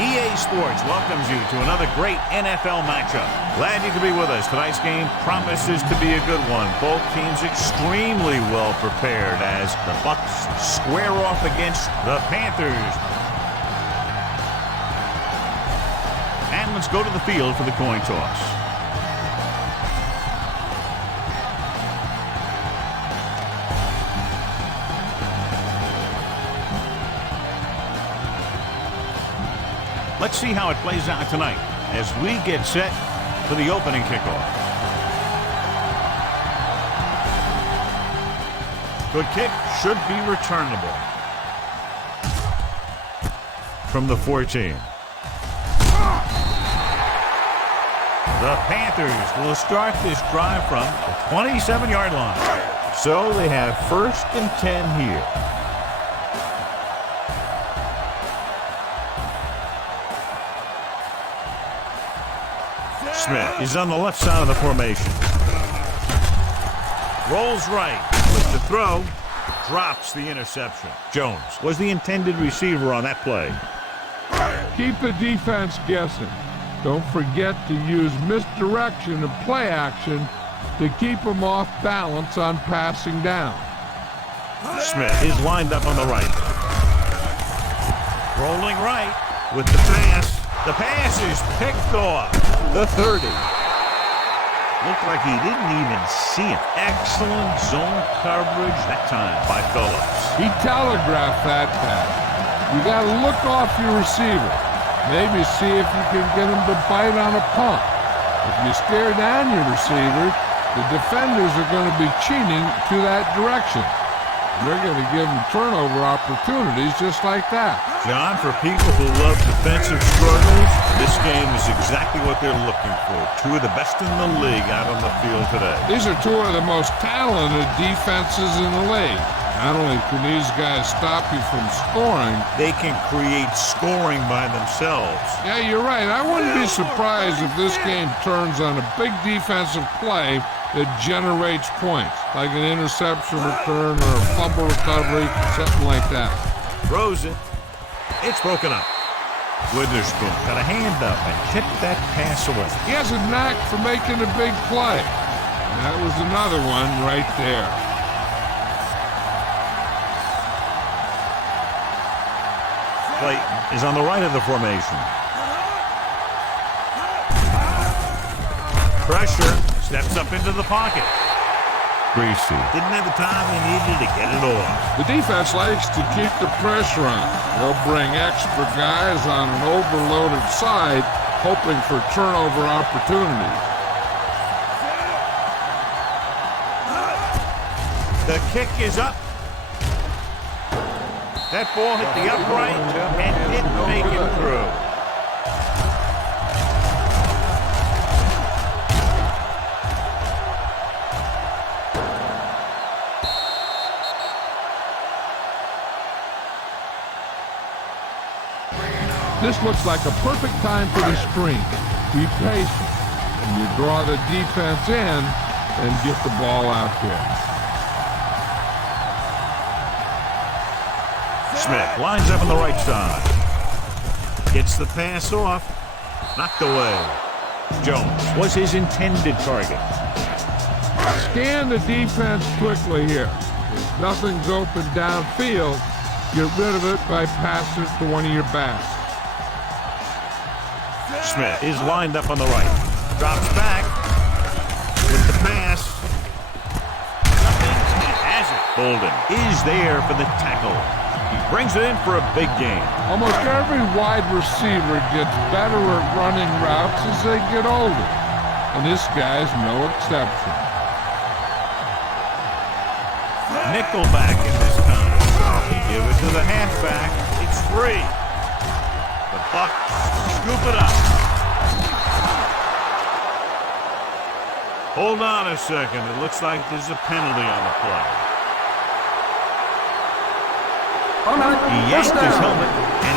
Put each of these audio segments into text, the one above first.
EA Sports welcomes you to another great NFL matchup. Glad you could be with us. Tonight's game promises to be a good one. Both teams extremely well prepared as the Bucs square off against the Panthers. And let's go to the field for the coin toss. Let's see how it plays out tonight as we get set for the opening kickoff. Good kick, should be returnable. From the 14. The Panthers will start this drive from the 27-yard line. So they have 1st and 10 here. Smith is on the left side of the formation. Rolls right with the throw. Drops the interception. Jones was the intended receiver on that play. Keep the defense guessing. Don't forget to use misdirection and play action to keep them off balance on passing down. Smith is lined up on the right. Rolling right with the pass. The pass is picked off. The 30. Looked like he didn't even see it. Excellent zone coverage that time by Phillips. He telegraphed that pass. You got to look off your receiver. Maybe see if you can get him to bite on a pump. If you stare down your receiver, the defenders are going to be cheating to that direction. They're going to give them turnover opportunities just like that. John, for people who love defensive struggles, this game is exactly what they're looking for. Two of the best in the league out on the field today. These are two of the most talented defenses in the league. Not only can these guys stop you from scoring, they can create scoring by themselves. Yeah, you're right. I wouldn't be surprised if this game turns on a big defensive play that generates points, like an interception return or a fumble recovery, something like that. Throws it. It's broken up. Witherspoon got a hand up and tipped that pass away. He has a knack for making a big play. And that was another one right there. Clayton is on the right of the formation. Pressure. Steps up into the pocket. Greasy didn't have the time he needed to get it off. The defense likes to keep the pressure on. They'll bring extra guys on an overloaded side, hoping for turnover opportunities. The kick is up. That ball hit the upright and didn't make it through. This looks like a perfect time for the screen. Be patient, and you draw the defense in and get the ball out there. Smith lines up on the right side. Gets the pass off. Knocked away. Jones was his intended target. Scan the defense quickly here. If nothing's open downfield, get rid of it by passing it to one of your backs. Smith is lined up on the right. Drops back with the pass. Nothing. He has it. Bolden is there for the tackle. He brings it in for a big game. Almost every wide receiver gets better at running routes as they get older. And this guy's no exception. Nickelback in this time. He give it to the halfback. It's free. The Bucs scoop it up. Hold on a second. It looks like there's a penalty on the play. He yanked his helmet and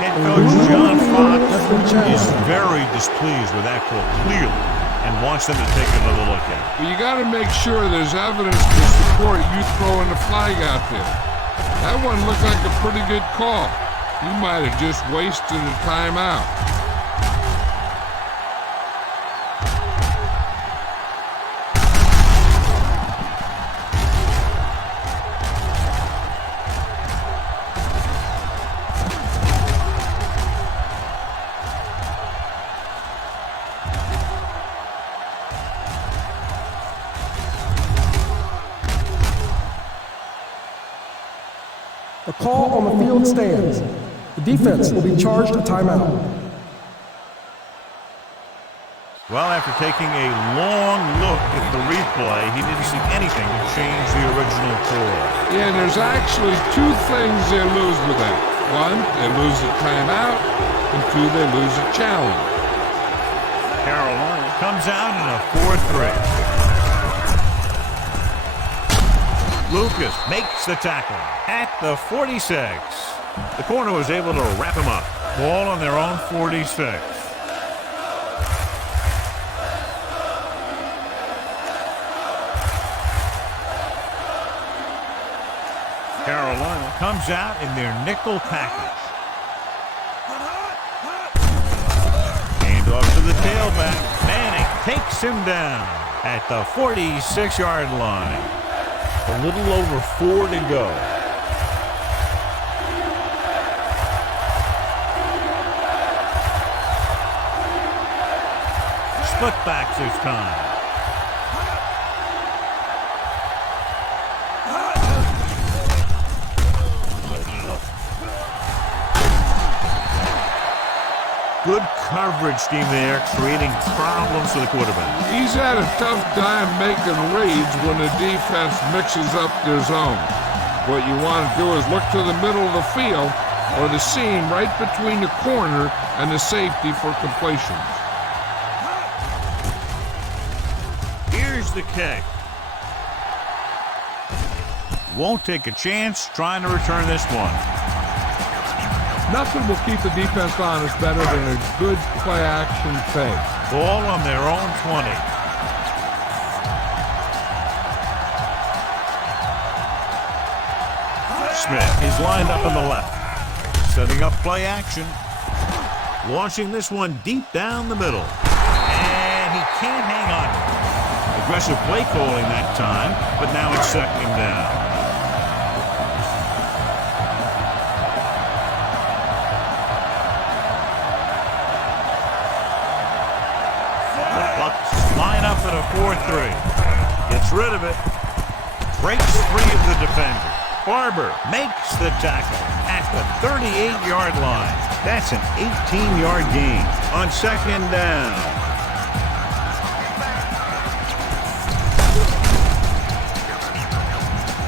head coach John Fox is very displeased with that call, clearly, and wants them to take another look at it. But you got to make sure there's evidence to support you throwing the flag out there. That one looked like a pretty good call. He might have just wasted a timeout. A call on the field stands. The defense will be charged a timeout. Well, after taking a long look at the replay, he didn't see anything to change the original call. Yeah, there's actually two things they lose with that. One, they lose a timeout, and two, they lose a challenge. Carolina comes out in a 4-3. Lucas makes the tackle at the 46. The corner was able to wrap him up. Ball on their own 46. Carolina comes out in their nickel package. Hand off to the tailback. Manning takes him down at the 46-yard line. A little over 4 to go. Split backs this time. Good coverage scheme there, creating problems for the quarterback. He's had a tough time making reads when the defense mixes up their zone. What you want to do is look to the middle of the field or the seam right between the corner and the safety for completion. Here's the kick. Won't take a chance trying to return this one. Nothing will keep the defense honest better than a good play-action fake. Ball on their own 20. Smith is lined up on the left. Setting up play action. Launching this one deep down the middle. And he can't hang on. Aggressive play calling that time, but now it's 2nd down. Line up at a 4-3. Gets rid of it. Breaks free of the defender. Barber makes the tackle at the 38-yard line. That's an 18-yard gain on 2nd down.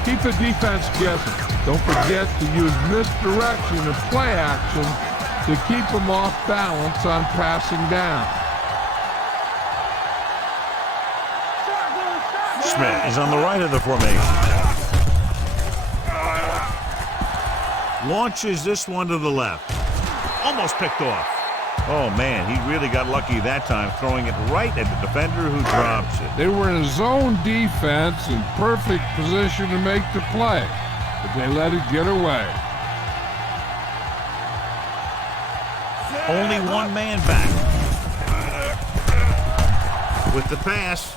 Keep the defense guessing. Don't forget to use misdirection and play action to keep them off balance on passing down. Smith is on the right of the formation. Launches this one to the left. Almost picked off. Oh, man, he really got lucky that time, throwing it right at the defender who drops it. They were in a zone defense in perfect position to make the play, but they let it get away. Only one man back. With the pass.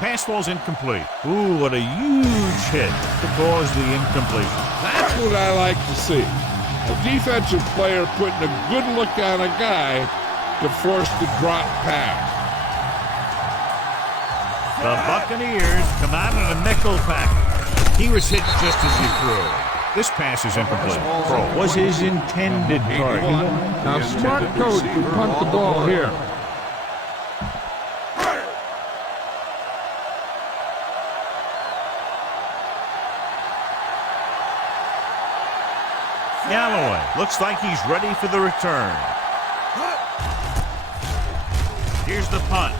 Pass falls incomplete. Ooh, what a huge hit to cause the incompletion. That's what I like to see. A defensive player putting a good look on a guy to force the drop pass. The Buccaneers come out in a nickel pack. He was hit just as he threw. This pass is incomplete. Pro was his intended target. Now, smart coach would punt the ball here. Galloway looks like he's ready for the return. Here's the punt.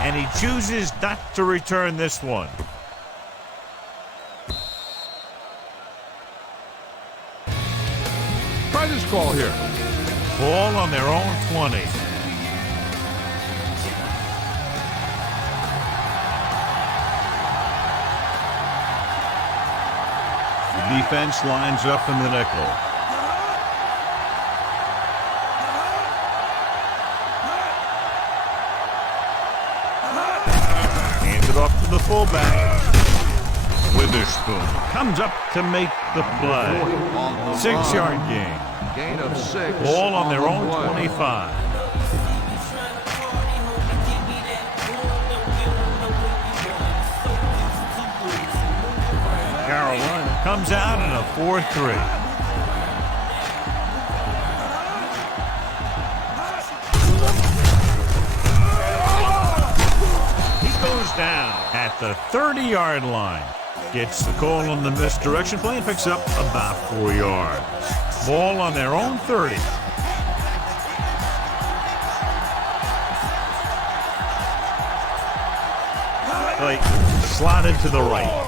And he chooses not to return this one. Try this call here. Ball on their own 20. Defense lines up in the nickel. Hands it off to the fullback. Witherspoon comes up to make the play. 6-yard gain. Gain of 6. Ball on their own 25. Carolina comes out in a 4-3. He goes down at the 30-yard line. Gets the call on the misdirection play and picks up about 4 yards. Ball on their own 30. Play slotted to the right.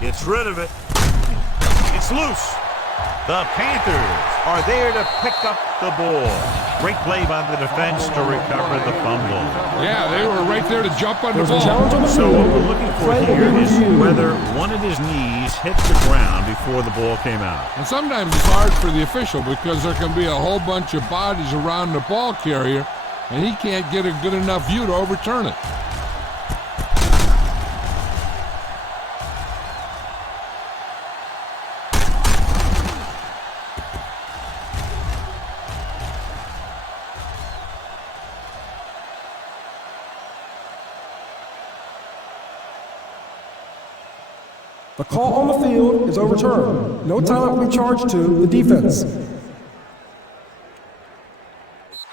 Gets rid of it. It's loose. The Panthers are there to pick up the ball. Great play by the defense to recover the fumble. Yeah, they were right there to jump on the There's a challenge on ball. the So what field. we're looking for Flag will here be is reviewed. whether one of his knees hit the ground before the ball came out. And sometimes it's hard for the official because there can be a whole bunch of bodies around the ball carrier, and he can't get a good enough view to overturn it. The call on the field is overturned. No timeout will be charged to the defense.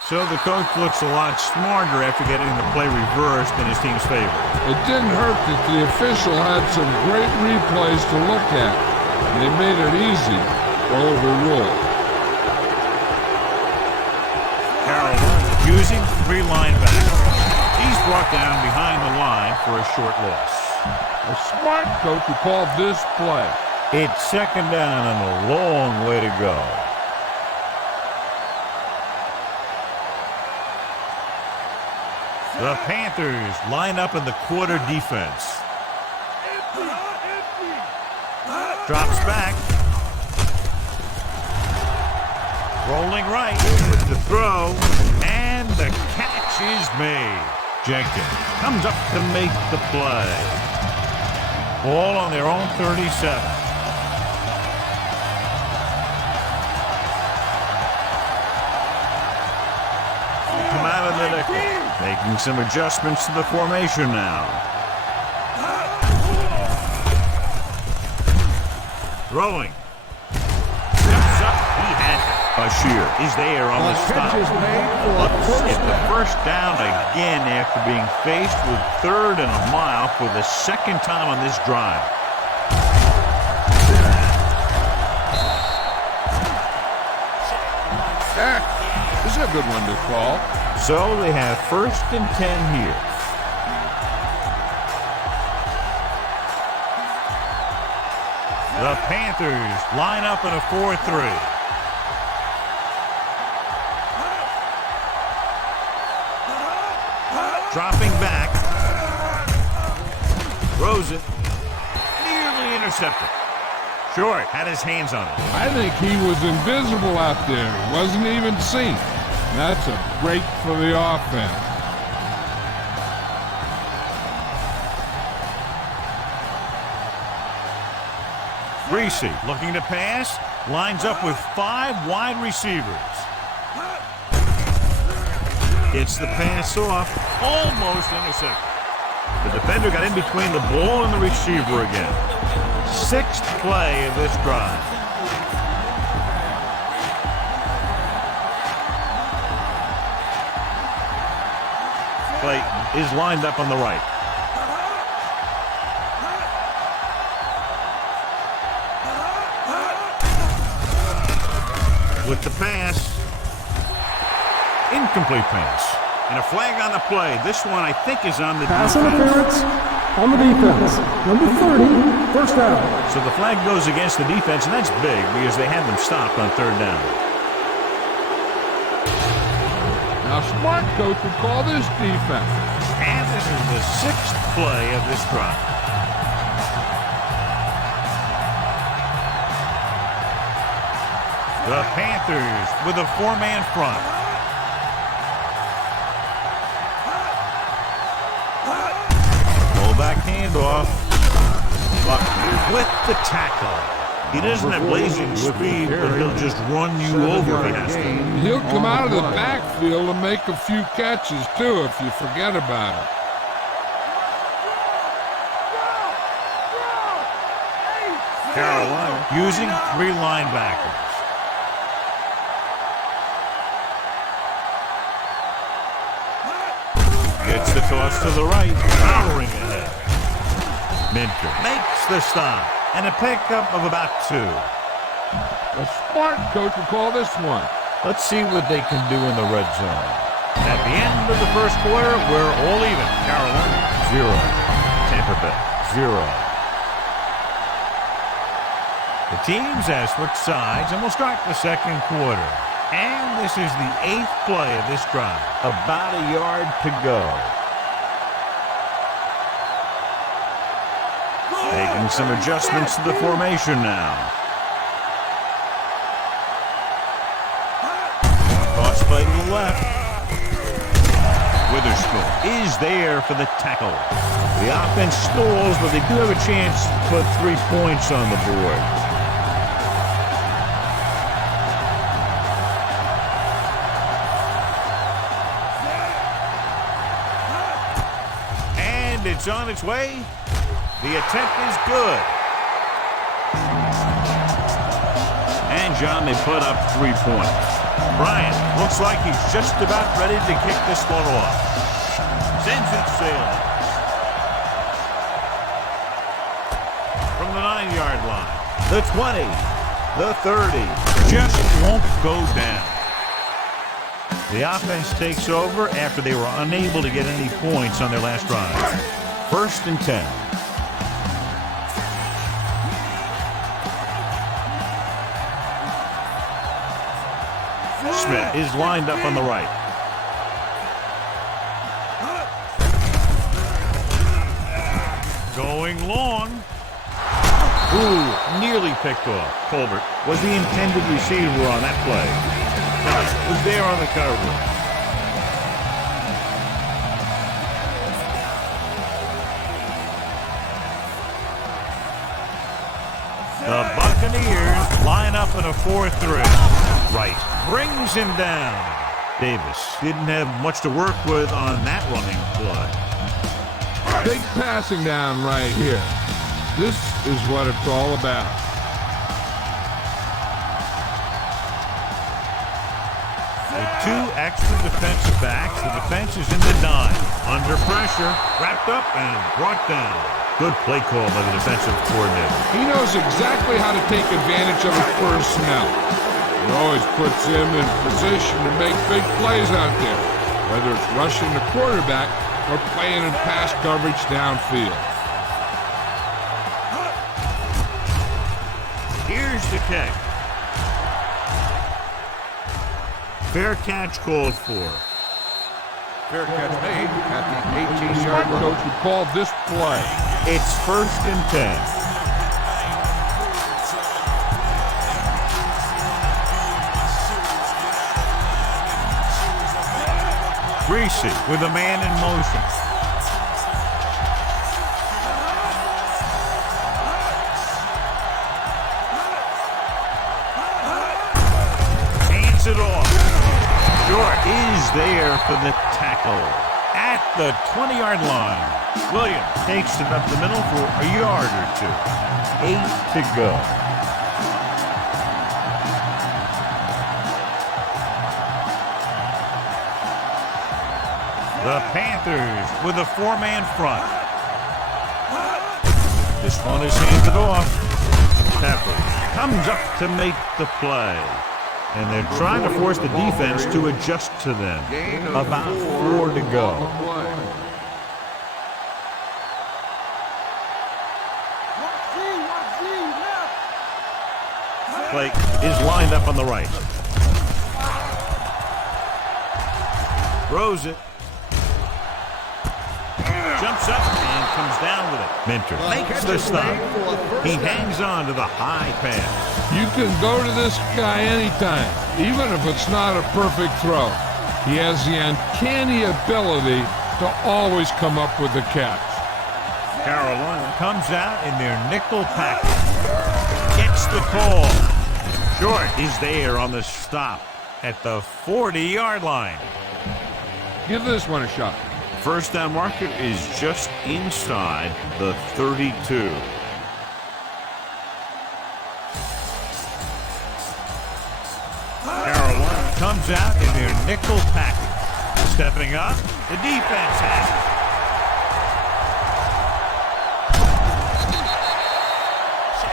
So the coach looks a lot smarter after getting the play reversed in his team's favor. It didn't hurt that the official had some great replays to look at. They made it easy to overrule. Carolina using 3 linebackers. He's brought down behind the line for a short loss. A smart coach who called this play. It's 2nd down and a long way to go. The Panthers line up in the quarter defense. Drops back. Rolling right with the throw. And the catch is made. Jenkins comes up to make the play. Ball on their own 37. Come out of the nickel. Making some adjustments to the formation now. Throwing. Steps up. He has it. Bashir is there on the stop. Bucks get the first down again after being faced with 3rd and a mile for the 2nd time on this drive. This is a good one to call. So they have 1st and 10 here. The Panthers line up in a 4-3. Dropping back. Throws it. Nearly intercepted. Short. Had his hands on it. I think he was invisible out there. Wasn't even seen. That's a break for the offense. Greasy looking to pass. Lines up with 5 wide receivers. Gets the pass off. Almost intercepted. The defender got in between the ball and the receiver again. 6th play of this drive. Play is lined up on the right. With the pass. Incomplete pass. And a flag on the play. This one, I think, is on the Pass defense. interference on the defense. Number 30, first down. So the flag goes against the defense, and that's big because they had them stopped on 3rd down. Now, smart coach would call this defense. And this is the 6th play of this drive. The Panthers with a 4-man front. Fullback handoff. Buccaneers with the tackle. He doesn't have blazing speed, but he'll just run you over if he has to. He'll come out of the backfield and make a few catches, too, if you forget about it. Carolina using 3 linebackers. Gets the toss to the right, powering ahead. Minter makes the stop. And a pickup of about 2. A smart coach will call this one. Let's see what they can do in the red zone. At the end of the first quarter, we're all even. Carolina, 0. Tampa Bay, 0. The teams have switched sides, and we'll start the second quarter. And this is the 8th play of this drive. About a yard to go. Making some adjustments to the formation now. Toss play to the left. Witherspoon is there for the tackle. The offense stalls, but they do have a chance to put 3 points on the board. And it's on its way. The attempt is good. And, John, they put up 3 points. Bryant looks like he's just about ready to kick this one off. Sends it sailing. From the 9-yard line. The 20. The 30. Just won't go down. The offense takes over after they were unable to get any points on their last drive. 1st and 10. Smith is lined up on the right. Going long. Ooh, nearly picked off. Colbert was the intended receiver on that play. Was there on the coverage. The Buccaneers line up in a 4-3. Right. Brings him down. Davis didn't have much to work with on that running play. Big passing down right here. This is what it's all about. With 2 extra defensive backs, the defense is in the dime. Under pressure, wrapped up and brought down. Good play call by the defensive coordinator. He knows exactly how to take advantage of his personnel. He always puts him in position to make big plays out there, whether it's rushing the quarterback or playing in pass coverage downfield. Here's the kick. Fair catch called for. Fair catch made at the 18-yard line. Coach who called this play. It's 1st and 10. Greasy with a man in motion. Hands it off. Short is there for the tackle. At the 20-yard line. Williams takes it up the middle for a yard or 2. 8 to go. The Panthers with a 4-man front. This one is handed off. Pepper comes up to make the play. And they're trying to force the defense to adjust to them. About 4 to go. Blake is lined up on the right. Throws it. Jumps up and comes down with it. Minter makes the stop. He hangs on to the high pass. You can go to this guy anytime, even if it's not a perfect throw. He has the uncanny ability to always come up with a catch. Carolina comes out in their nickel package. Gets the call. Short is there on the stop at the 40-yard line. Give this one a shot. First down marker is just inside the 32. Carolina comes out in their nickel package. Stepping up, the defense has it.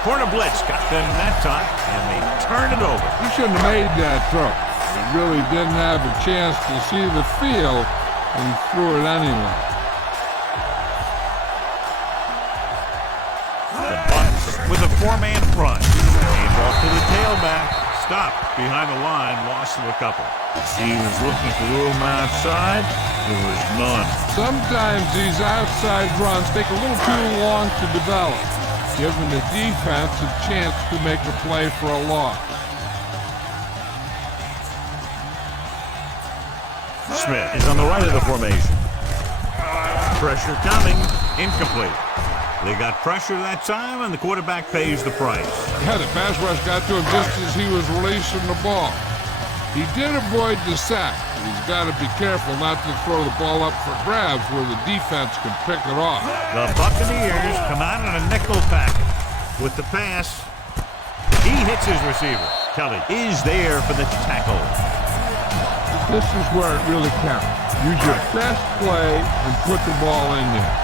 Corner blitz got them that time, and they turn it over. He shouldn't have made that throw. He really didn't have a chance to see the field, and he threw it anyway. The Bucs with a four-man front. Hand off to the tailback. Stopped behind the line, lost to a couple. He was looking for room outside. There was none. Sometimes these outside runs take a little too long to develop, giving the defense a chance to make a play for a loss. Smith is on the right of the formation. Pressure coming. Incomplete. They got pressure that time, and the quarterback pays the price. Yeah, the pass rush got to him just as he was releasing the ball. He did avoid the sack. He's got to be careful not to throw the ball up for grabs where the defense can pick it off. The Buccaneers come out in a nickel package. With the pass, he hits his receiver. Kelly is there for the tackle. This is where it really counts. Use your best play and put the ball in there.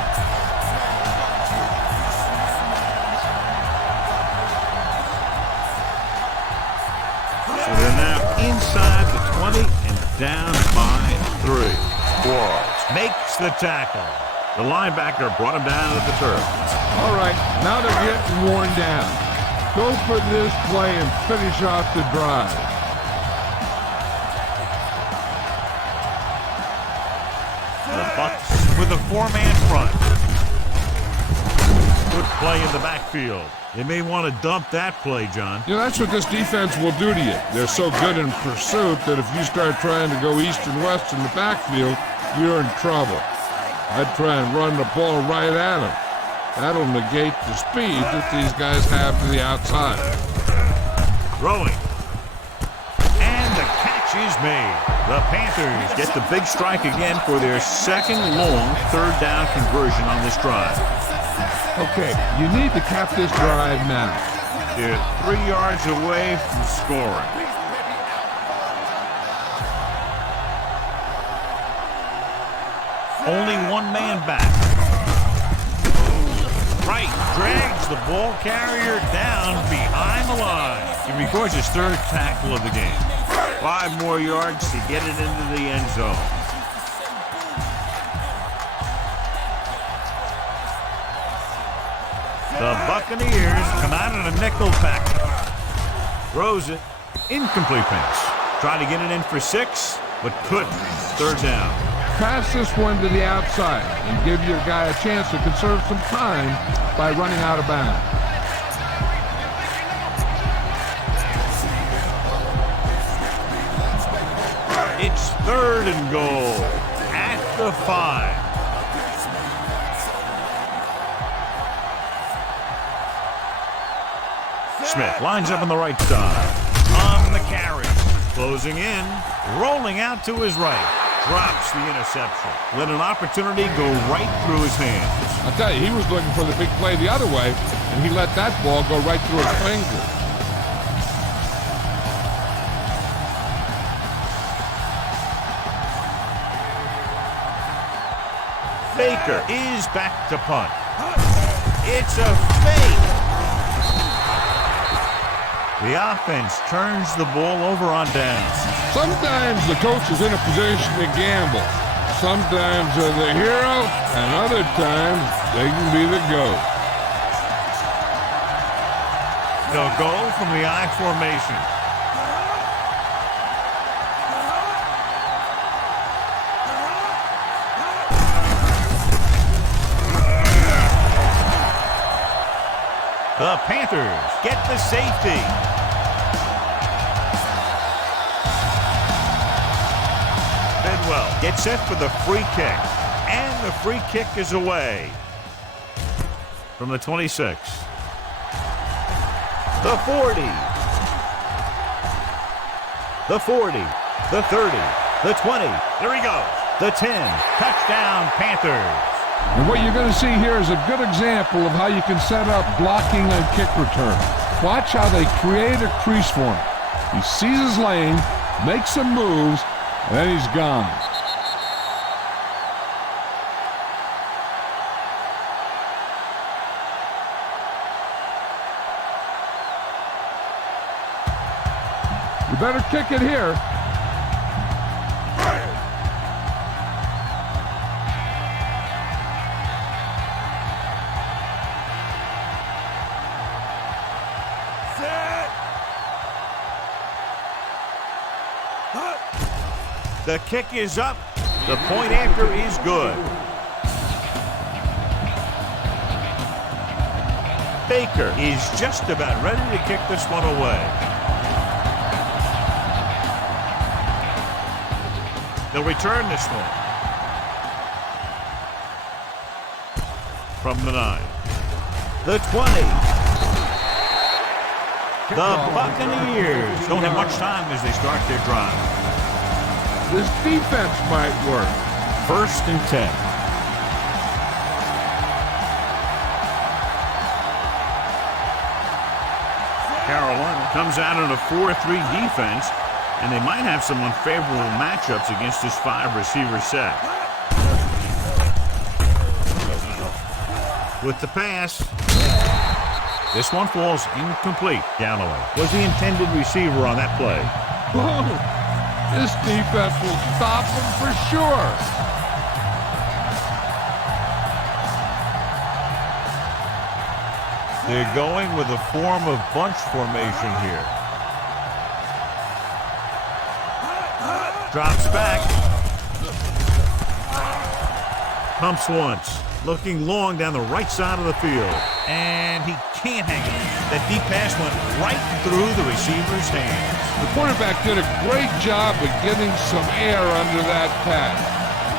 So they're now inside the 20 and down by 3. Quarles makes the tackle. The linebacker brought him down at the turf. All right, now they're getting worn down. Go for this play and finish off the drive. The Bucs with a four-man front. Good play in the backfield. They may want to dump that play, John. You know, that's what this defense will do to you. They're so good in pursuit that if you start trying to go east and west in the backfield, you're in trouble. I'd try and run the ball right at them. That'll negate the speed that these guys have to the outside. Throwing. And the catch is made. The Panthers get the big strike again for their second long third down conversion on this drive. Okay, you need to cap this drive now. They're 3 yards away from scoring. Only one man back. Wright drags the ball carrier down behind the line. He records his third tackle of the game. 5 more yards to get it into the end zone. The Buccaneers come out in a nickel package. Throws it. Incomplete pass. Tried to get it in for 6, but couldn't. Third down. Pass this one to the outside and give your guy a chance to conserve some time by running out of bounds. It's 3rd and goal at the 5. Smith lines up on the right side. On the carry. Closing in. Rolling out to his right. Drops the interception. Let an opportunity go right through his hands. I'll tell you, he was looking for the big play the other way, and he let that ball go right through his fingers. Baker is back to punt. It's a fake. The offense turns the ball over on downs. Sometimes the coach is in a position to gamble. Sometimes they're the hero, and other times they can be the GOAT. They'll go from the I formation. The Panthers get the safety. 12. Get set for the free kick. And the free kick is away. From the 26. The 40. The 40. The 30. The 20. There he goes. The 10. Touchdown, Panthers. And what you're going to see here is a good example of how you can set up blocking on kick return. Watch how they create a crease for him. He sees his lane, makes some moves, and then he's gone. You better kick it here. The kick is up. The point after is good. Baker is just about ready to kick this one away. They'll return this one. From the 9. The 20. The Buccaneers don't have much time as they start their drive. This defense might work. 1st and 10. Carolina comes out in a 4-3 defense, and they might have some unfavorable matchups against this 5-receiver set. With the pass, this one falls incomplete. Galloway was the intended receiver on that play. This defense will stop him for sure. They're going with a form of bunch formation here. Drops back. Pumps once. Looking long down the right side of the field. And he can't hang it. That deep pass went right through the receiver's hands. The quarterback did a great job of getting some air under that pass.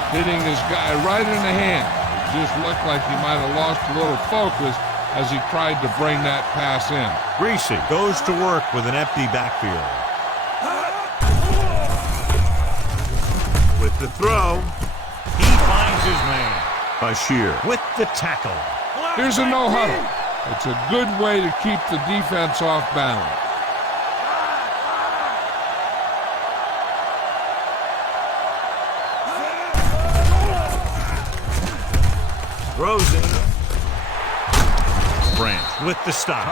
Hitting his guy right in the hand. It just looked like he might have lost a little focus as he tried to bring that pass in. Greasy goes to work with an empty backfield. With the throw, he finds his man. Bashir with the tackle. Here's a no huddle. It's a good way to keep the defense off balance. Throws it. Branch with the stop.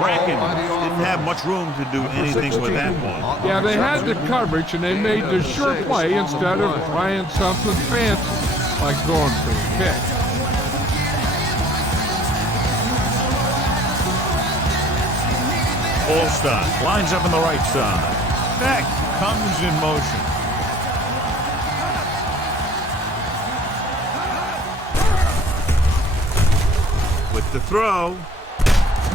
Bracken didn't have much room to do anything with that one. Yeah, they had the coverage and they made the sure play instead of trying something fancy like going for the kick. Full stop. Lines up on the right side. Back comes in motion. With the throw.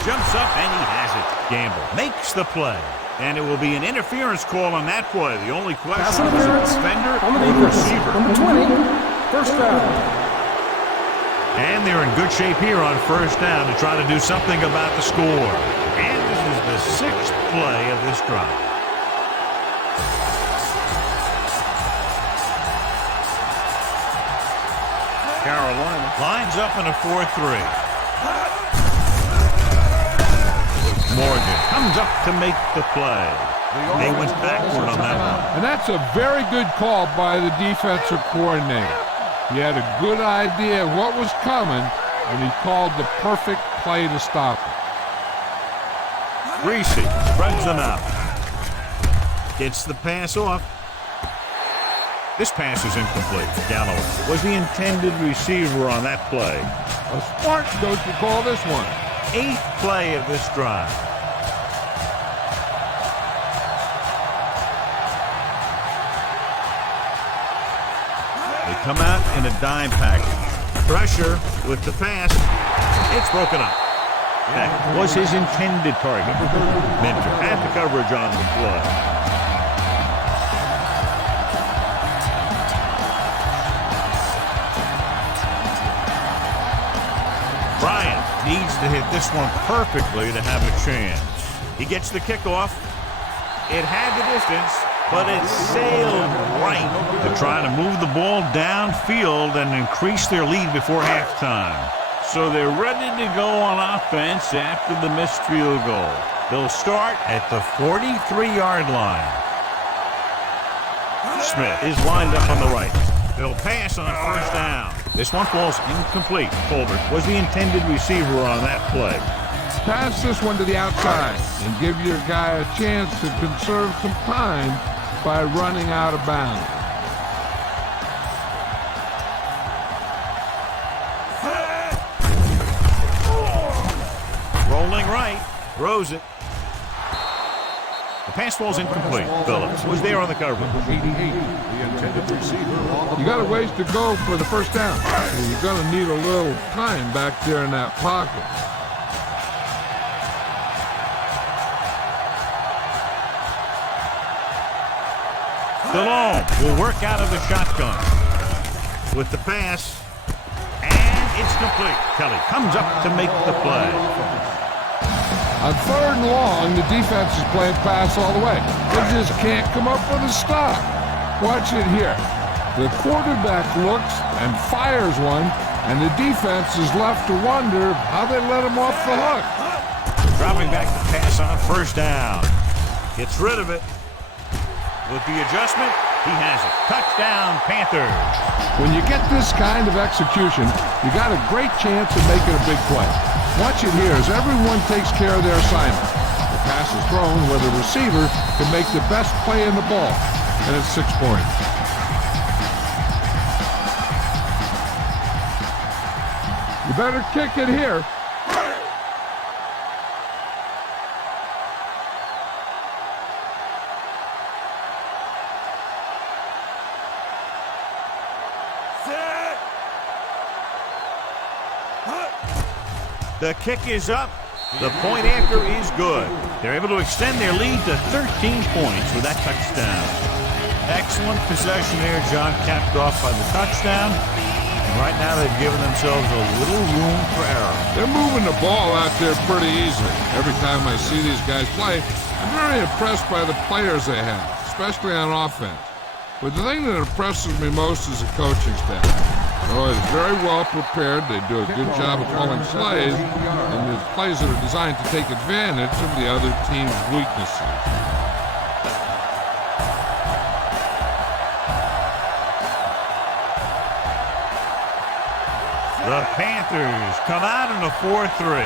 Jumps up and he has it. Gamble makes the play. And it will be an interference call on that play. The only question is the defender or the receiver. Number 20. First down. And they're in good shape here on first down to try to do something about the score. And this is the 6th play of this drive. Carolina lines up in a 4-3. Morgan comes up to make the play. They went backward on that one. And that's a very good call by the defensive coordinator. He had a good idea of what was coming, and he called the perfect play to stop it. Greasy spreads them out. Gets the pass off. This pass is incomplete. Galloway was the intended receiver on that play. A smart coach would call this one. 8th play of this drive. They come out in a dime package. Pressure with the pass. It's broken up. That was his intended target. Minter had the coverage on the play. to hit this one perfectly to have a chance. He gets the kickoff. It had the distance, but it sailed right to try to move the ball downfield and increase their lead before halftime. So they're ready to go on offense after the missed field goal. They'll start at the 43-yard line. Smith is lined up on the right. They'll pass on first down. This one falls incomplete. Colbert was the intended receiver on that play. Pass this one to the outside and give your guy a chance to conserve some time by running out of bounds. Rolling right, throws it. The pass falls incomplete. Phillips was there on the coverage. 88, the intended receiver on the You got a ways to go for the first down. So you're going to need a little time back there in that pocket. Delhomme will work out of the shotgun with the pass, and it's complete. Kelly comes up to make the play. On 3rd and long, the defense is playing pass all the way. They just can't come up with a stop. Watch it here. The quarterback looks and fires one, and the defense is left to wonder how they let him off the hook. Dropping back the pass on first down. Gets rid of it. With the adjustment, he has it. Touchdown, Panthers. When you get this kind of execution, you got a great chance of making a big play. Watch it here as everyone takes care of their assignment. The pass is thrown where the receiver can make the best play in the ball, and it's 6 points. You better kick it here. The kick is up. The point after is good. They're able to extend their lead to 13 points with that touchdown. Excellent possession there, John, capped off by the touchdown. And right now they've given themselves a little room for error. They're moving the ball out there pretty easily. Every time I see these guys play, I'm very impressed by the players they have, especially on offense. But the thing that impresses me most is the coaching staff. They're always very well prepared. They do a good job of calling plays, and there's plays that are designed to take advantage of the other team's weaknesses. The Panthers come out in a 4-3.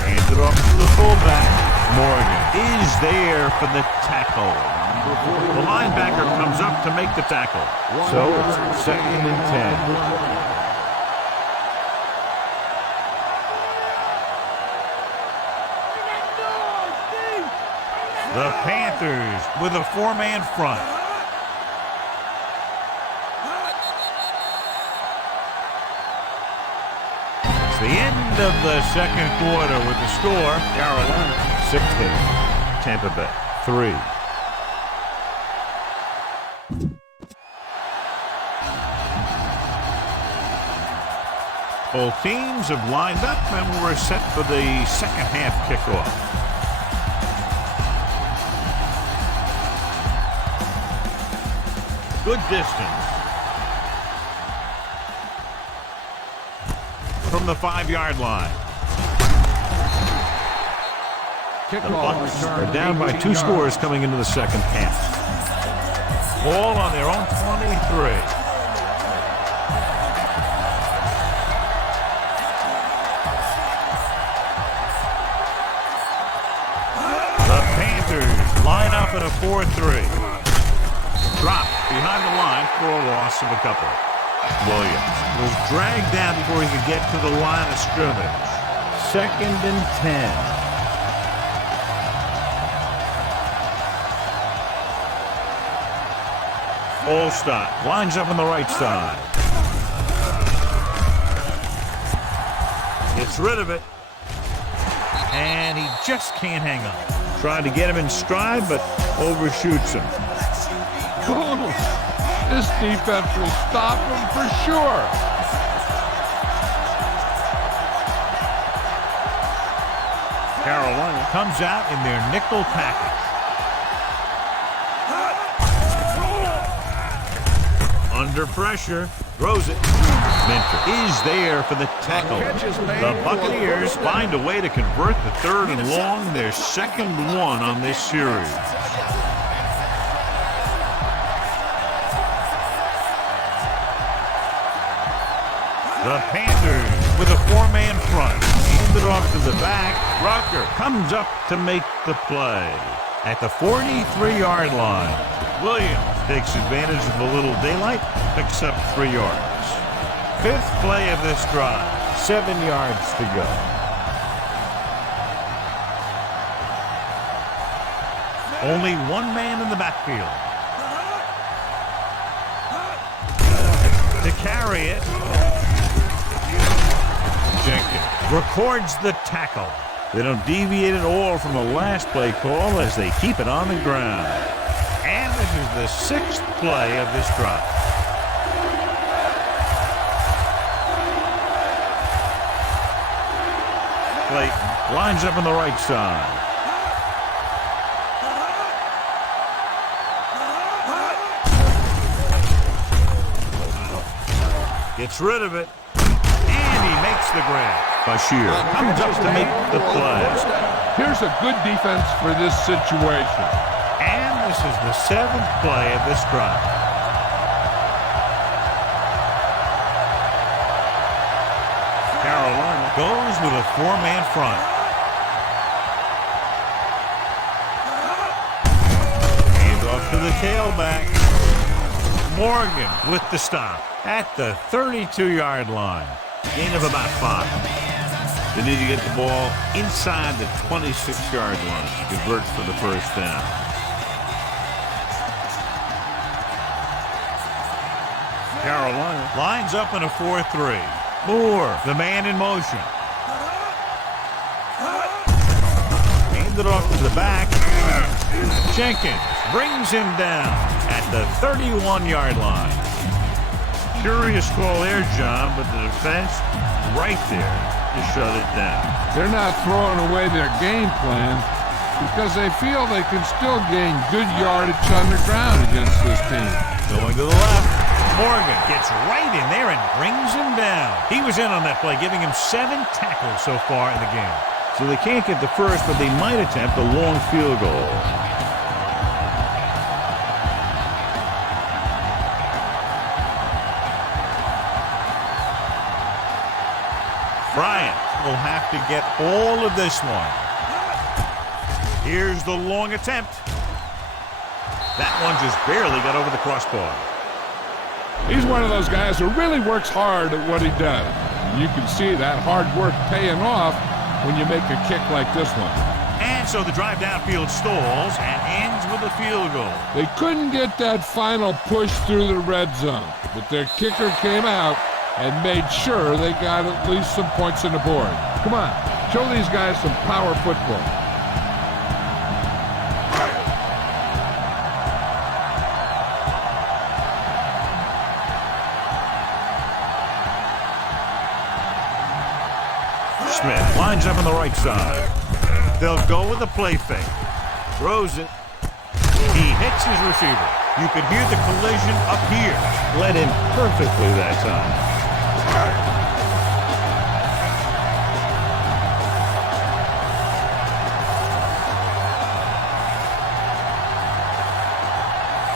Hands it off to the fullback. Morgan is there for the tackle. The linebacker comes up to make the tackle. So it's 2nd and 10. The Panthers with a 4-man front. It's the end of the 2nd quarter with the score. Carolina 16, Tampa Bay 3. Both teams have lined up and we're set for the second half kickoff. Good distance. From the 5-yard line. The Bucs are down by 2 scores coming into the second half. Ball on their own 23. Line up at a 4-3. Drop behind the line for a loss of a couple. Williams was dragged down before he could get to the line of scrimmage. 2nd and 10. Allstott lines up on the right side. Gets rid of it. And he just can't hang on. Trying to get him in stride, but overshoots him. This defense will stop him for sure. Carolina comes out in their nickel package. Under pressure, throws it. Minter is there for the tackle. The Buccaneers find a way to convert the 3rd and long, their second one on this series. The Panthers with a 4-man front. Handed off to the back. Rucker comes up to make the play. At the 43-yard line, Williams takes advantage of a little daylight, picks up 3 yards. 5th play of this drive, 7 yards to go. Only one man in the backfield. To carry it, Jenkins records the tackle. They don't deviate at all from the last play call as they keep it on the ground. And this is the 6th play of this drive. Clayton lines up on the right side. Gets rid of it. And he makes the grab. Bashir comes up to make the play. Here's a good defense for this situation. And this is the 7th play of this drive. Carolina goes with a 4-man front. Hand off to the tailback. Morgan with the stop at the 32-yard line. Gain of about 5. They need to get the ball inside the 26-yard line to convert for the 1st down. Carolina lines up in a 4-3. Moore, the man in motion. Handed off to the back. Jenkins brings him down at the 31-yard line. Curious call there, John, but the defense right there to shut it down. They're not throwing away their game plan because they feel they can still gain good yardage on the ground against this team. Going to the left. Morgan gets right in there and brings him down. He was in on that play, giving him 7 tackles so far in the game. So they can't get the first, but they might attempt a long field goal. Bryant will have to get all of this one. Here's the long attempt. That one just barely got over the crossbar. He's one of those guys who really works hard at what he does. You can see that hard work paying off when you make a kick like this one. And so the drive downfield stalls and ends with a field goal. They couldn't get that final push through the red zone, but their kicker came out and made sure they got at least some points on the board. Come on, show these guys some power football. Smith lines up on the right side. They'll go with a play fake. Throws it. He hits his receiver. You could hear the collision up here. Led in perfectly that time.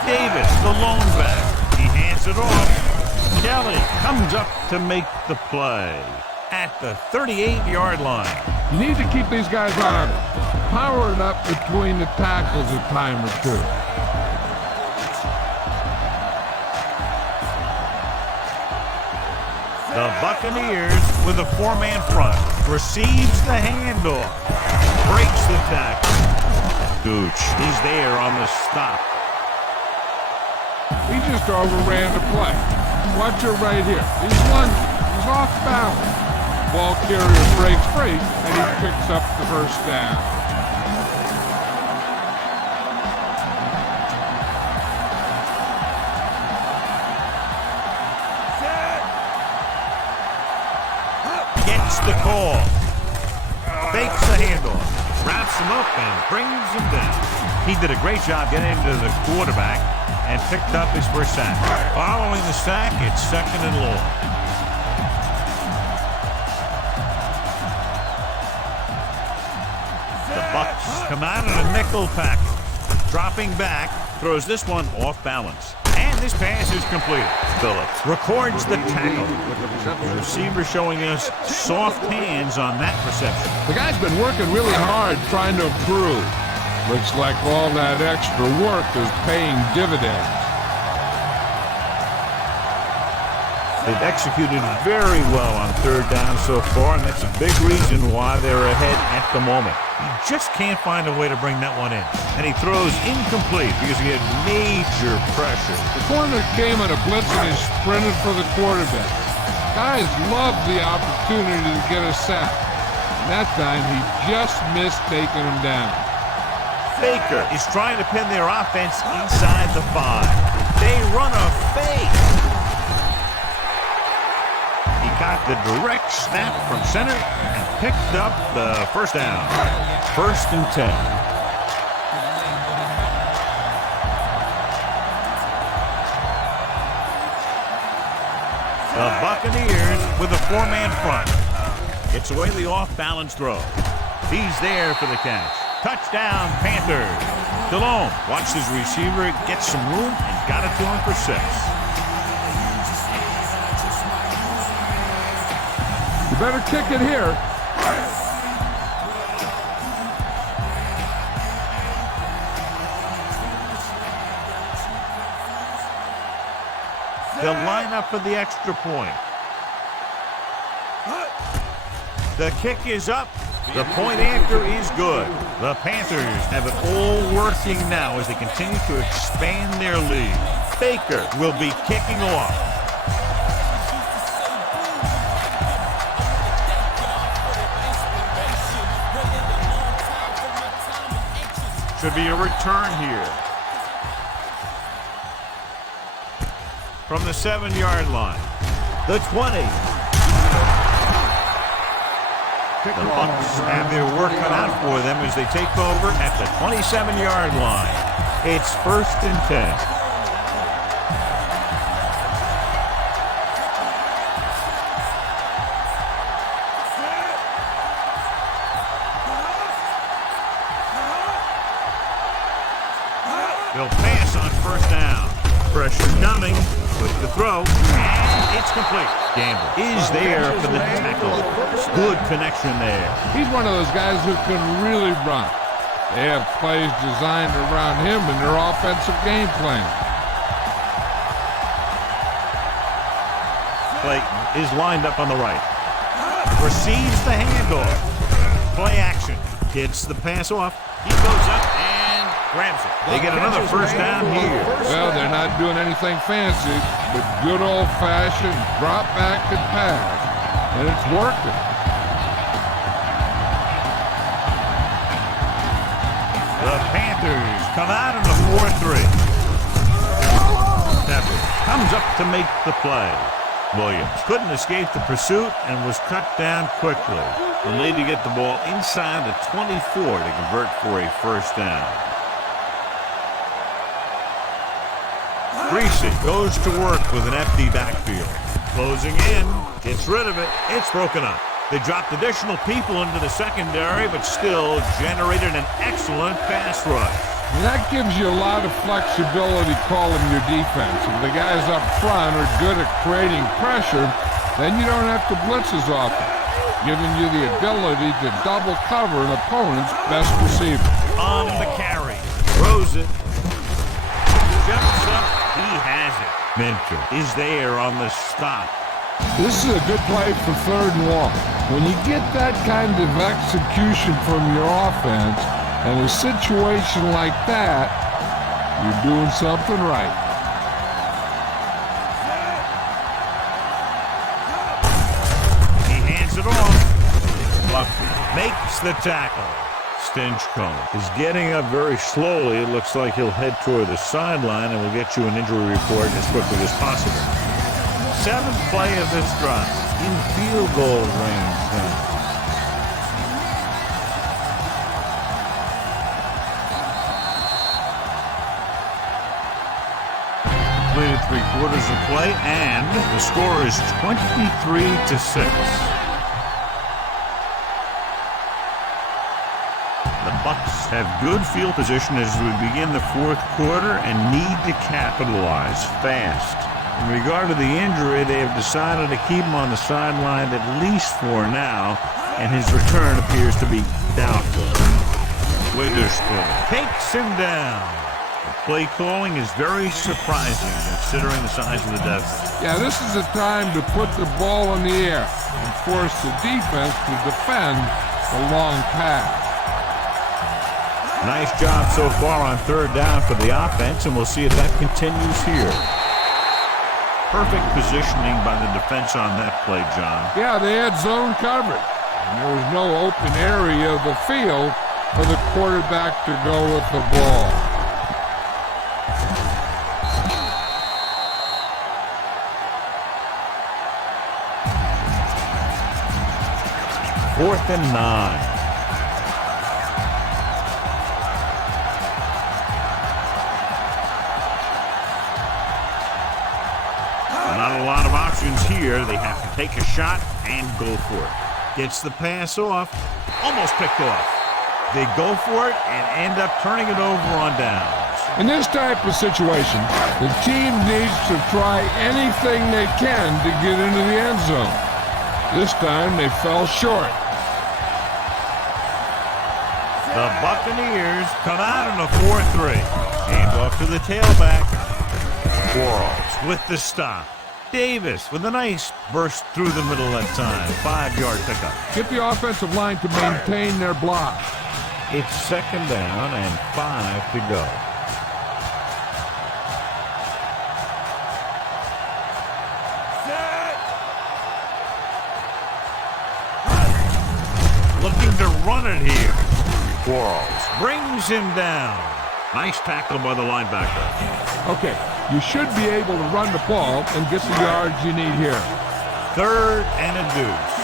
Davis, the lone back. He hands it off. Kelly comes up to make the play at the 38-yard line. You need to keep these guys on it. Power it up between the tackles a time or two. The Buccaneers with a 4-man front. Receives the handoff. Breaks the tackle. Gooch, he's there on the stop. He just overran the play. Watch it right here. He's lunging. He's off balance. Ball carrier breaks free, and he picks up the first down. What's the call? Fakes the handoff, wraps him up, and brings him down. He did a great job getting into the quarterback and picked up his first sack. Following the sack, it's 2nd and long. The Bucs come out in a nickel pack. Dropping back, throws this one off balance. And this pass is completed. Phillips records the tackle. The receiver showing us soft hands on that reception. The guy's been working really hard trying to improve. Looks like all that extra work is paying dividends. They've executed very well on 3rd down so far, and that's a big reason why they're ahead at the moment. He just can't find a way to bring that one in. And he throws incomplete because he had major pressure. The corner came on a blitz and he sprinted for the quarterback. Guys love the opportunity to get a sack. And that time he just missed taking him down. Baker is trying to pin their offense inside the 5. They run a fake. He got the direct snap from center and picked up the first down. 1st and 10. The Buccaneers with a 4-man front. Gets away the off-balance throw. He's there for the catch. Touchdown, Panthers. Delhomme watched his receiver get some room and got it to him for 6. You better kick it here. They'll line up for the extra point. The kick is up. The point after is good. The Panthers have it all working now as they continue to expand their lead. Baker will be kicking off. Should be a return here. From the 7-yard line. The 20. The Bucs have their work cut out for them as they take over at the 27-yard line. It's 1st and 10. They'll pass on 1st down. Pressure coming. Quick to throw. And it's complete. Gamble is there for the tackle. Good connection there. He's one of those guys who can really run. They have plays designed around him in their offensive game plan. Clayton is lined up on the right. Receives the handoff. Play action. Gets the pass off. He goes up and grabs it. They get another 1st down here. Well, they're not doing anything fancy, but good old-fashioned drop back and pass. And it's working. The Panthers come out in the 4-3. Tampa comes up to make the play. Williams couldn't escape the pursuit and was cut down quickly. They'll need to get the ball inside the 24 to convert for a 1st down. Greasy goes to work with an empty backfield. Closing in, gets rid of it, it's broken up. They dropped additional people into the secondary, but still generated an excellent pass rush. And that gives you a lot of flexibility calling your defense. If the guys up front are good at creating pressure, then you don't have to blitz as often, giving you the ability to double cover an opponent's best receiver. On the carry, throws it, jumps up, he has it. Minter is there on the stop. This is a good play for 3rd and long. When you get that kind of execution from your offense, in a situation like that, you're doing something right. He hands it off. Buckley makes the tackle. Stinchcomb is getting up very slowly. It looks like he'll head toward the sideline, and we'll get you an injury report as quickly as possible. 7th play of this drive. In field goal range now. Completed 3/4 of play, and the score is 23-6. The Bucs have good field position as we begin the 4th quarter and need to capitalize fast. In regard to the injury, they have decided to keep him on the sideline at least for now, and his return appears to be doubtful. Witherspoon takes him down. The play calling is very surprising considering the size of the deficit. Yeah, this is the time to put the ball in the air and force the defense to defend the long pass. Nice job so far on 3rd down for the offense, and we'll see if that continues here. Perfect positioning by the defense on that play, John. Yeah, they had zone coverage. And there was no open area of the field for the quarterback to go with the ball. Fourth and 9. Not a lot of options here. They have to take a shot and go for it. Gets the pass off. Almost picked off. They go for it and end up turning it over on downs. In this type of situation, the team needs to try anything they can to get into the end zone. This time they fell short. The Buccaneers come out in a 4-3. Hand off to the tailback. Quarles with the stop. Davis with a nice burst through the middle that time. 5-yard pickup. Get the offensive line to maintain their block. It's 2nd down and 5 to go. Looking to run it here. Quarles brings him down. Nice tackle by the linebacker. Okay, you should be able to run the ball and get the yards you need here. 3rd and a deuce.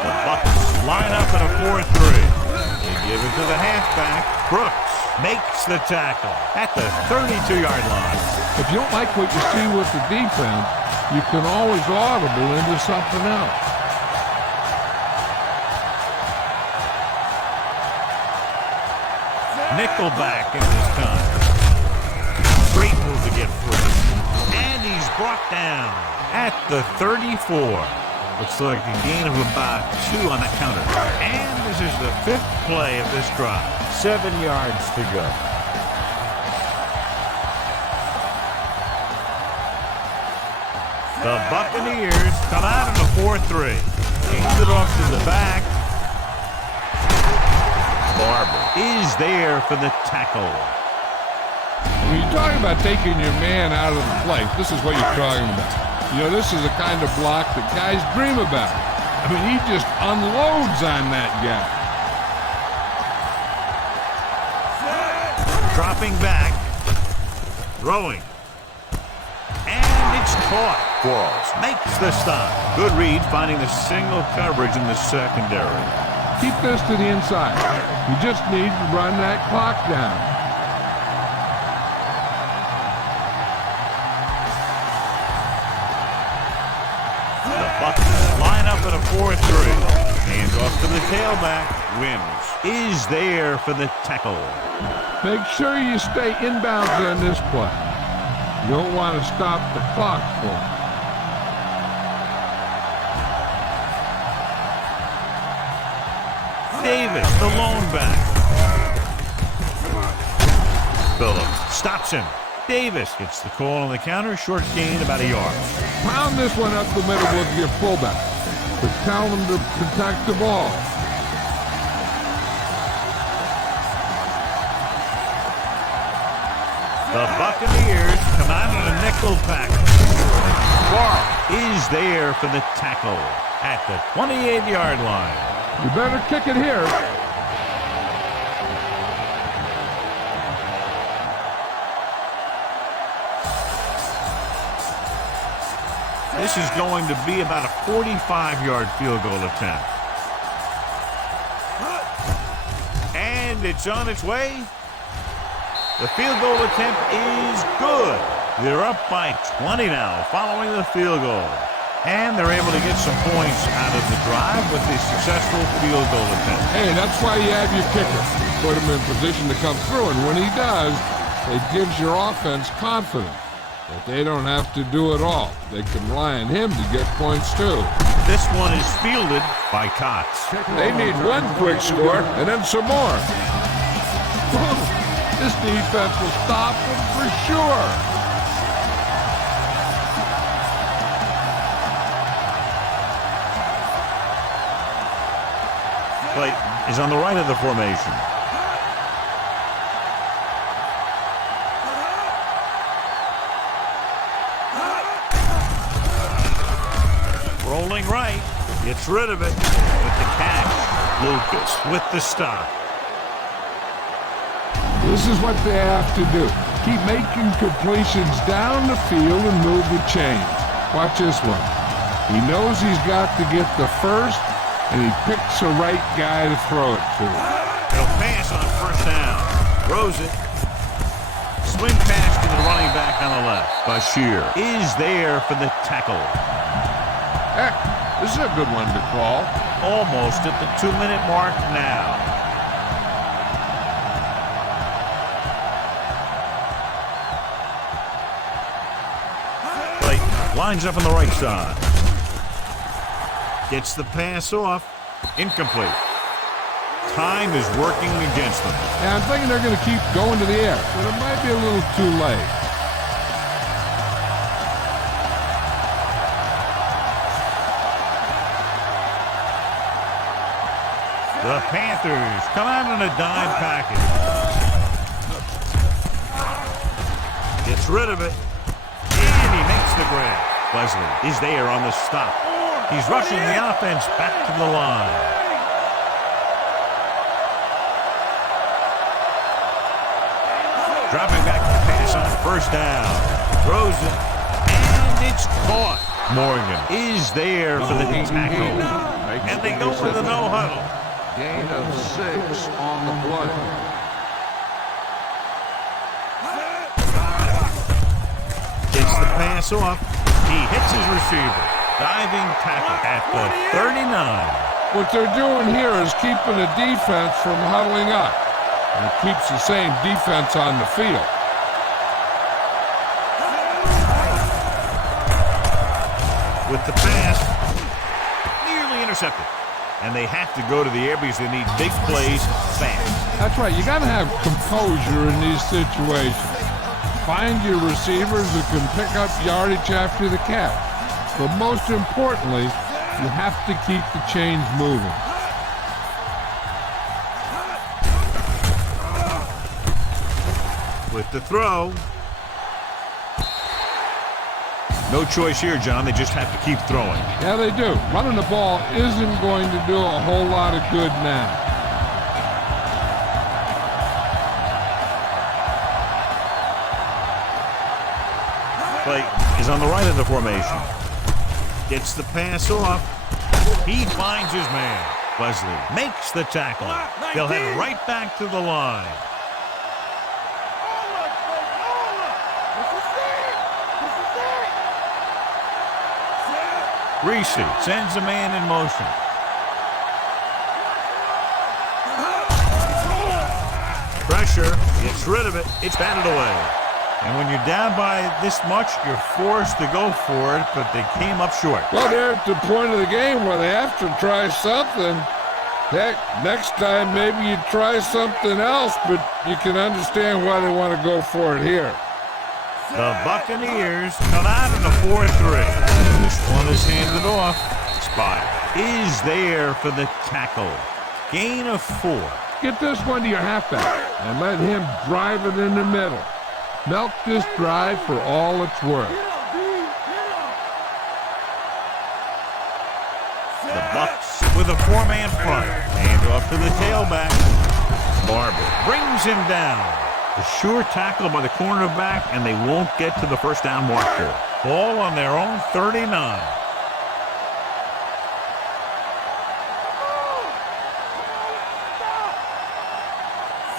The Bucs line up in a 4-3. They give it to the halfback. Brooks makes the tackle at the 32-yard line. If you don't like what you see with the defense, you can always audible into something else. Nickelback in this time. Great move to get free. And he's brought down at the 34. Looks like a gain of about 2 on the counter. And this is the 5th play of this drive. 7 yards to go. The Buccaneers come out in a 4-3. Hands it off to the back. Barber is there for the tackle. When you're talking about taking your man out of the play, this is what you're talking about. You know, this is the kind of block that guys dream about. I mean, he just unloads on that guy. Dropping back. Throwing. And it's caught. Quarles makes the stop. Good read, finding the single coverage in the secondary. Keep this to the inside. You just need to run that clock down. The Bucs line up in a 4-3. Hands off to the tailback. Wims is there for the tackle. Make sure you stay inbounds on this play. You don't want to stop the clock for it. Davis, the lone back. Phillips stops him. Davis gets the call on the counter. Short gain, about a yard. Pound this one up the middle with your fullback. But tell them to protect the ball. The Buccaneers come out in a nickel pack. Clark is there for the tackle at the 28-yard line. You better kick it here. This is going to be about a 45-yard field goal attempt. And it's on its way. The field goal attempt is good. They're up by 20 now following the field goal. And they're able to get some points out of the drive with a successful field goal attempt. Hey, that's why you have your kicker. Put him in position to come through, and when he does, it gives your offense confidence that they don't have to do it all. They can rely on him to get points too. This one is fielded by Cox. They need one quick score and then some more. This defense will stop them for sure. Play is on the right of the formation. Rolling right, gets rid of it with the catch. Lucas with the stop. This is what they have to do. Keep making completions down the field and move the chains. Watch this one. He knows he's got to get the first, and he picks the right guy to throw it to. He'll pass on first down. Throws it. Swing pass to the running back on the left. Bashir is there for the tackle. Heck, this is a good one to call. Almost at the 2-minute mark now. Lines up on the right side. Gets the pass off. Incomplete. Time is working against them. And I'm thinking they're going to keep going to the air, but it might be a little too late. The Panthers come out in a dime package. Gets rid of it. And he makes the grab. Wesley is there on the stop. He's rushing the offense back to the line. Dropping back to pass on first down. Throws it. And it's caught. Morgan is there for the tackle. And they go for the no huddle. Gain of 6 on the play. Gets the pass off. He hits his receiver. Diving tackle at the 39. What they're doing here is keeping the defense from huddling up. And it keeps the same defense on the field. With the pass, nearly intercepted. And they have to go to the air because they need big plays fast. That's right. You got to have composure in these situations. Find your receivers who can pick up yardage after the catch. But most importantly, you have to keep the chains moving. With the throw. No choice here, John. They just have to keep throwing. Yeah, they do. Running the ball isn't going to do a whole lot of good now. Play is on the right of the formation. Gets the pass off. He finds his man. Wesley makes the tackle. They'll head right back to the line. Reese sends a man in motion. Pressure, gets rid of it, it's batted away. And when you're down by this much, you're forced to go for it, but they came up short. Well, they're at the point of the game where they have to try something. Heck, next time maybe you try something else, but you can understand why they want to go for it here. The Buccaneers come out in a 4-3. This one is handed off. Spot is there for the tackle. Gain of 4. Get this one to your halfback and let him drive it in the middle. Milk this drive for all it's worth. The Bucs with a 4-man front. Hand off to the tailback. Barber brings him down. A sure tackle by the cornerback, and they won't get to the first down marker. Ball on their own 39.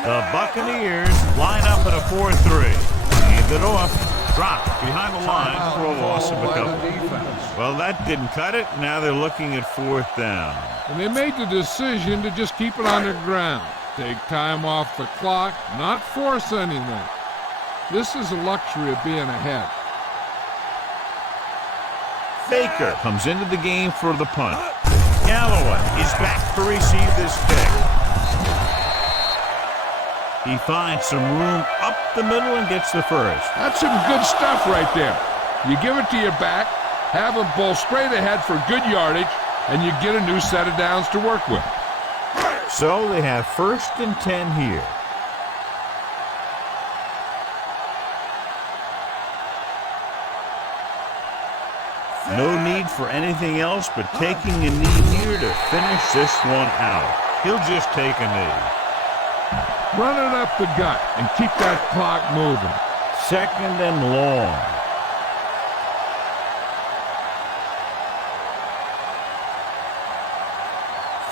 The Buccaneers line up at a 4-3. Hand it off. Drop behind the line for a loss of a couple. Well, that didn't cut it. Now they're looking at 4th down. And they made the decision to just keep it on the ground. Take time off the clock, not force anything. This is the luxury of being ahead. Baker comes into the game for the punt. Galloway is back to receive this kick. He finds some room up the middle and gets the first. That's some good stuff right there. You give it to your back, have him pull straight ahead for good yardage, and you get a new set of downs to work with. So they have 1st and 10 here. No need for anything else but taking a knee here to finish this one out. He'll just take a knee. Run it up the gut and keep that clock moving. 2nd and long.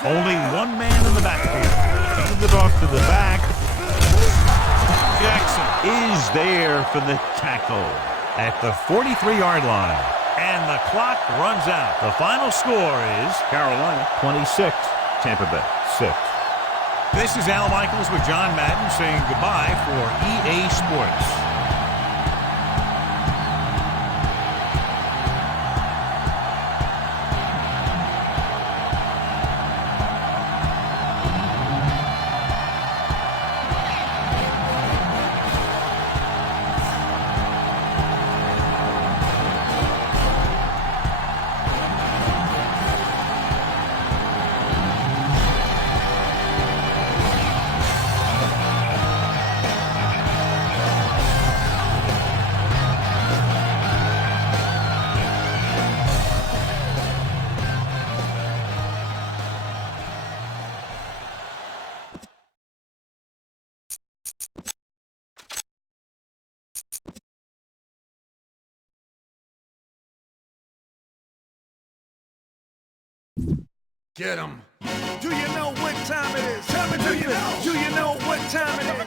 Only one man in the backfield. Hand it off to the back. Jackson is there for the tackle at the 43-yard line. And the clock runs out. The final score is Carolina 26, Tampa Bay 6. This is Al Michaels with John Madden saying goodbye for EA Sports. Get him. Do you know what time it is? Tell me, do you know? Do you know what time it is?